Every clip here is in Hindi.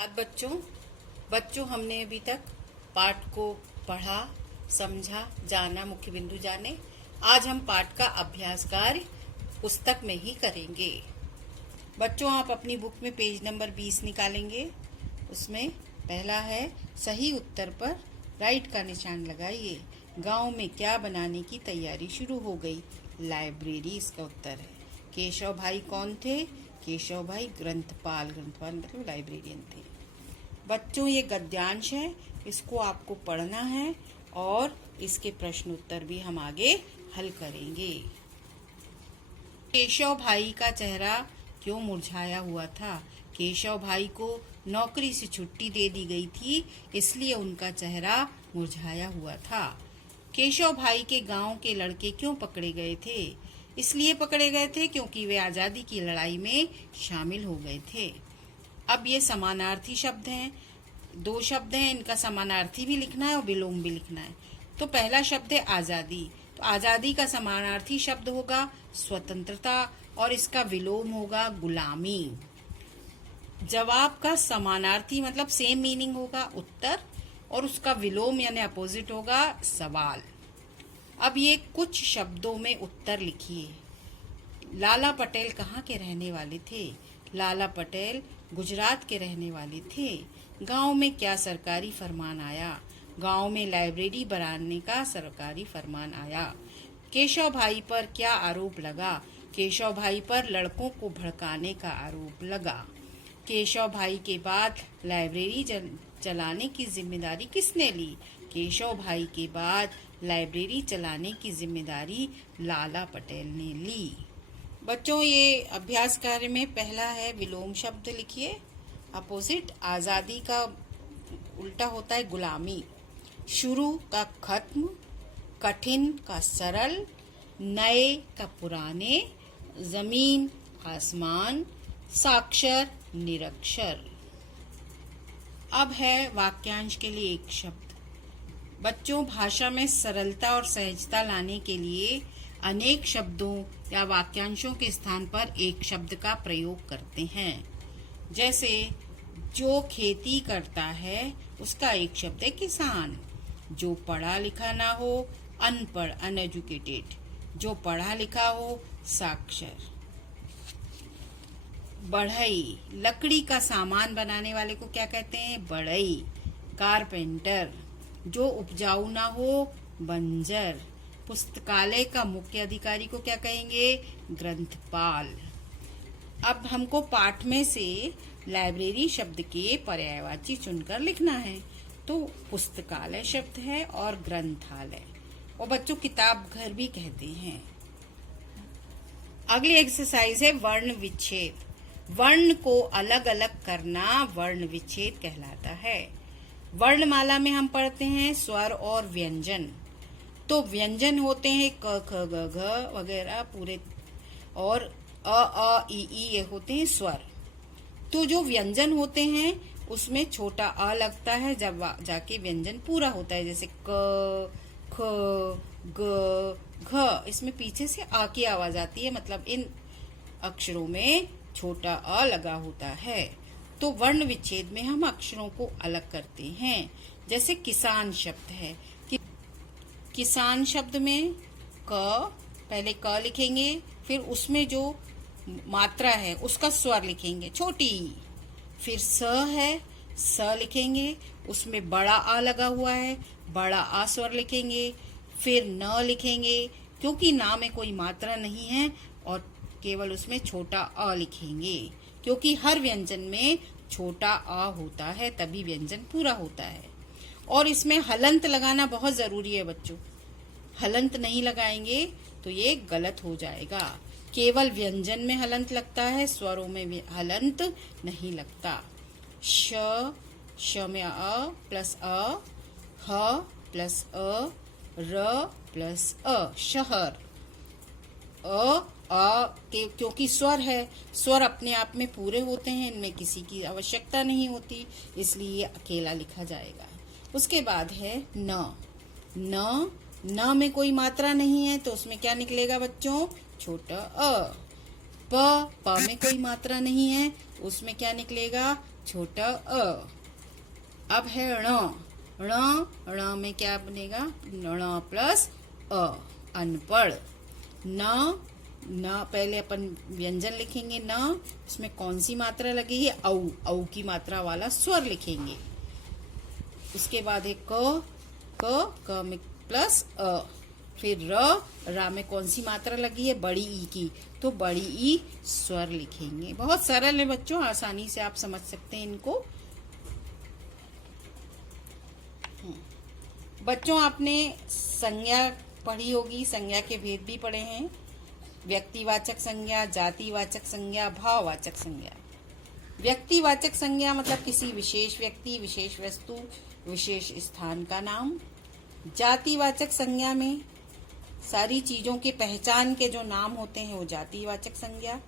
आज बच्चों हमने अभी तक पाठ को पढ़ा, समझा, जाना, मुख्य बिंदु जाने। आज हम पाठ का अभ्यास कार्य पुस्तक में ही करेंगे। बच्चों, आप अपनी बुक में पेज नंबर 20 निकालेंगे। उसमें पहला है सही उत्तर पर राइट का निशान लगाइए। गांव में क्या बनाने की तैयारी शुरू हो गई? लाइब्रेरी इसका उत्तर है। केशव भाई कौन थे? केशव भाई ग्रंथपाल मतलब लाइब्रेरियन थे। बच्चों, ये गद्यांश है, इसको आपको पढ़ना है और इसके प्रश्न उत्तर भी हम आगे हल करेंगे। केशव भाई का चेहरा क्यों मुरझाया हुआ था? केशव भाई को नौकरी से छुट्टी दे दी गई थी, इसलिए उनका चेहरा मुरझाया हुआ था। केशव भाई के गांव के लड़के क्यों पकड़े गए थे? इसलिए पकड़े गए थे क्योंकि वे आजादी की लड़ाई में शामिल हो गए थे। अब ये समानार्थी शब्द हैं, दो शब्द हैं, इनका समानार्थी भी लिखना है और विलोम भी लिखना है। तो पहला शब्द है आजादी, तो आजादी का समानार्थी शब्द होगा स्वतंत्रता और इसका विलोम होगा गुलामी। जवाब का समानार्थी मतलब सेम मीनिंग होगा उत्तर और उसका विलोम यानी अपोजिट होगा सवाल। अब ये कुछ शब्दों में उत्तर लिखिए। लाला पटेल कहाँ के रहने वाले थे? लाला पटेल गुजरात के रहने वाले थे। गांव में क्या सरकारी फरमान आया? गांव में लाइब्रेरी बनाने का सरकारी फरमान आया। केशव भाई पर क्या आरोप लगा? केशव भाई पर लड़कों को भड़काने का आरोप लगा। केशव भाई के बाद लाइब्रेरी चलाने की जिम्मेदारी किसने ली? केशव भाई के बाद लाइब्रेरी चलाने की जिम्मेदारी लाला पटेल ने ली। बच्चों, ये अभ्यास कार्य में पहला है विलोम शब्द लिखिए। अपोजिट आजादी का उल्टा होता है गुलामी। शुरू का खत्म, कठिन का सरल, नए का पुराने, जमीन आसमान, साक्षर निरक्षर। अब है वाक्यांश के लिए एक शब्द। बच्चों, भाषा में सरलता और सहजता लाने के लिए अनेक शब्दों या वाक्यांशों के स्थान पर एक शब्द का प्रयोग करते हैं। जैसे जो खेती करता है उसका एक शब्द है किसान। जो पढ़ा लिखा ना हो अनपढ़ अनएजुकेटेड, जो पढ़ा लिखा हो साक्षर। बढ़ई, लकड़ी का सामान बनाने वाले को क्या कहते हैं? बढ़ई। कारपेंटर, जो उपजाऊ ना हो बंजर। पुस्तकालय का मुख्य अधिकारी को क्या कहेंगे? ग्रंथपाल। अब हमको पाठ में से लाइब्रेरी शब्द के पर्यायवाची चुनकर लिखना है। तो पुस्तकालय शब्द है और ग्रंथालय, और बच्चों किताब घर भी कहते हैं। अगली एक्सरसाइज है वर्ण विच्छेद। वर्ण को अलग अलग करना वर्ण विच्छेद कहलाता है। वर्णमाला में हम पढ़ते हैं स्वर और व्यंजन। तो व्यंजन होते हैं क ख ग घ वगैरह पूरे, और अ ई ये होते हैं स्वर। तो जो व्यंजन होते हैं उसमें छोटा अ लगता है जब जाके व्यंजन पूरा होता है, जैसे क ख ग घ, इसमें पीछे से आ की आवाज आती है, मतलब इन अक्षरों में छोटा अ लगा होता है। तो वर्ण विच्छेद में हम अक्षरों को अलग करते हैं। जैसे किसान शब्द है, किसान शब्द में क, पहले क लिखेंगे, फिर उसमें जो मात्रा है उसका स्वर लिखेंगे छोटी। फिर स है, स लिखेंगे, उसमें बड़ा आ लगा हुआ है, बड़ा आ स्वर लिखेंगे। फिर न लिखेंगे क्योंकि ना में कोई मात्रा नहीं है और केवल उसमें छोटा अ लिखेंगे, क्योंकि हर व्यंजन में छोटा अ होता है तभी व्यंजन पूरा होता है। और इसमें हलंत लगाना बहुत जरूरी है बच्चों। हलंत नहीं लगाएंगे तो ये गलत हो जाएगा। केवल व्यंजन में हलंत लगता है, स्वरों में हलंत नहीं लगता। श में अ प्लस अ, ह प्लस अ, र प्लस अ, शहर। क्योंकि स्वर है, स्वर अपने आप में पूरे होते हैं, इनमें किसी की आवश्यकता नहीं होती, इसलिए अकेला लिखा जाएगा। उसके बाद है न में कोई मात्रा नहीं है तो उसमें क्या निकलेगा बच्चों? छोटा अ। प में कोई मात्रा नहीं है उसमें क्या निकलेगा? छोटा अ। अब है ण। ण में क्या बनेगा? ण प्लस अ, अनपढ़। न पहले अपन व्यंजन लिखेंगे न, इसमें कौन सी मात्रा लगेगी? औ। औ की मात्रा वाला स्वर लिखेंगे। उसके बाद है क में प्लस अ, फिर रा में कौन सी मात्रा लगी है? बड़ी ई की, तो बड़ी ई स्वर लिखेंगे। बहुत सरल है बच्चों, आसानी से आप समझ सकते हैं इनको। बच्चों, आपने संज्ञा पढ़ी होगी, संज्ञा के भेद भी पढ़े हैं। व्यक्तिवाचक संज्ञा, जातिवाचक संज्ञा, भाववाचक संज्ञा। व्यक्तिवाचक संज्ञा मतलब किसी विशेष व्यक्ति, विशेष वस्तु, विशेष स्थान का नाम। जातिवाचक संज्ञा में सारी चीजों के पहचान के जो नाम होते हैं वो जातिवाचक संज्ञा,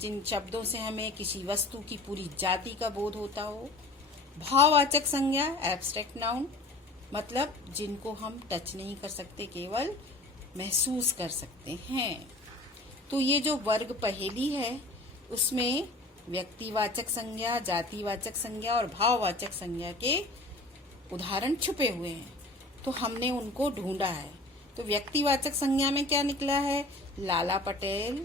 जिन शब्दों से हमें किसी वस्तु की पूरी जाति का बोध होता हो। भाववाचक संज्ञा एब्स्ट्रैक्ट नाउन, मतलब जिनको हम टच नहीं कर सकते, केवल महसूस कर सकते हैं। तो ये जो वर्ग पहेली है उसमें व्यक्तिवाचक संज्ञा, जातिवाचक संज्ञा और भाववाचक संज्ञा के उदाहरण छुपे हुए हैं, तो हमने उनको ढूंढा है। तो व्यक्तिवाचक संज्ञा में क्या निकला है? लाला पटेल,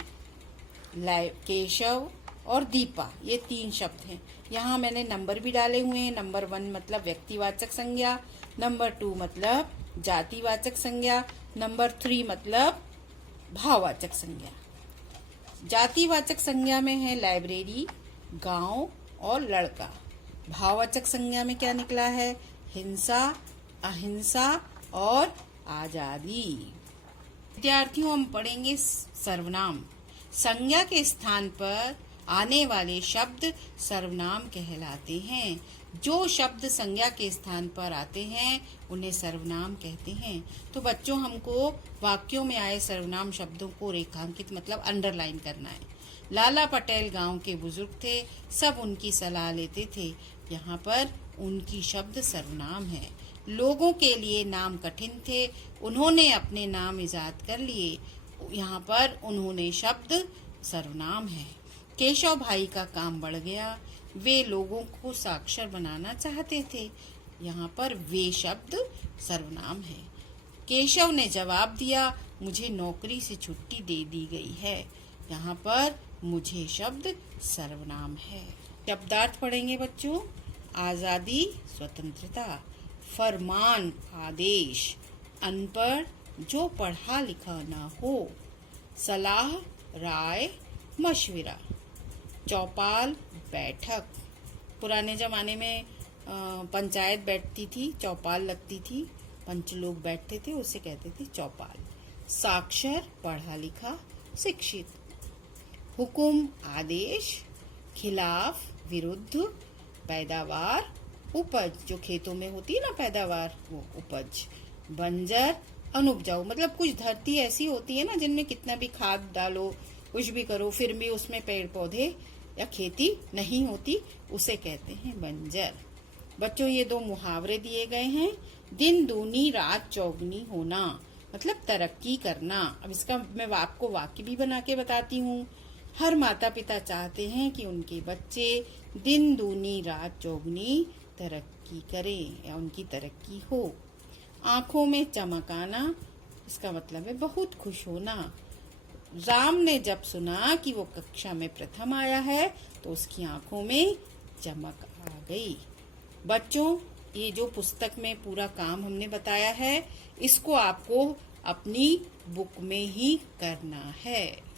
केशव और दीपा, ये 3 शब्द हैं। यहाँ मैंने नंबर भी डाले हुए हैं। नंबर 1 मतलब व्यक्तिवाचक संज्ञा, नंबर 2 मतलब जातिवाचक संज्ञा, नंबर 3 मतलब भाववाचक संज्ञा। जातिवाचक संज्ञा में है लाइब्रेरी, गांव और लड़का। भाववाचक संज्ञा में क्या निकला है? हिंसा, अहिंसा और आजादी। विद्यार्थियों, हम पढ़ेंगे सर्वनाम। संज्ञा के स्थान पर आने वाले शब्द सर्वनाम कहलाते हैं। जो शब्द संज्ञा के स्थान पर आते हैं उन्हें सर्वनाम कहते हैं। तो बच्चों, हमको वाक्यों में आए सर्वनाम शब्दों को रेखांकित मतलब अंडरलाइन करना है। लाला पटेल गांव के बुजुर्ग थे, सब उनकी सलाह लेते थे। यहाँ पर उनकी शब्द सर्वनाम है। लोगों के लिए नाम कठिन थे, उन्होंने अपने नाम इजाद कर लिए। यहाँ पर उन्होंने शब्द सर्वनाम है। केशव भाई का काम बढ़ गया, वे लोगों को साक्षर बनाना चाहते थे। यहाँ पर वे शब्द सर्वनाम है। केशव ने जवाब दिया, मुझे नौकरी से छुट्टी दे दी गई है। यहाँ पर मुझे शब्द सर्वनाम है। शब्दार्थ पढ़ेंगे बच्चों। आजादी, स्वतंत्रता। फरमान, आदेश। अनपढ़, जो पढ़ा लिखा ना हो। सलाह, राय, मशविरा। चौपाल, बैठक। पुराने जमाने में पंचायत बैठती थी, चौपाल लगती थी, पंच लोग बैठते थे, उसे कहते थे चौपाल। साक्षर, पढ़ा लिखा, शिक्षित। हुकुम, आदेश। खिलाफ, विरुद्ध। पैदावार, उपज, जो खेतों में होती है ना पैदावार, वो उपज। बंजर, अनुपजाऊ, मतलब कुछ धरती ऐसी होती है ना जिनमें कितना भी खाद डालो, कुछ भी करो, फिर भी उसमें पेड़ पौधे या खेती नहीं होती, उसे कहते हैं बंजर। बच्चों, ये 2 मुहावरे दिए गए हैं। दिन दूनी रात चौगनी होना, मतलब तरक्की करना। अब इसका मैं आपको वाक्य भी बना के बताती हूँ। हर माता पिता चाहते हैं कि उनके बच्चे दिन दूनी रात चौगनी तरक्की करें या उनकी तरक्की हो। आंखों में चमक आना, इसका मतलब है बहुत खुश होना। राम ने जब सुना कि वो कक्षा में प्रथम आया है तो उसकी आंखों में चमक आ गई। बच्चों, ये जो पुस्तक में पूरा काम हमने बताया है, इसको आपको अपनी बुक में ही करना है।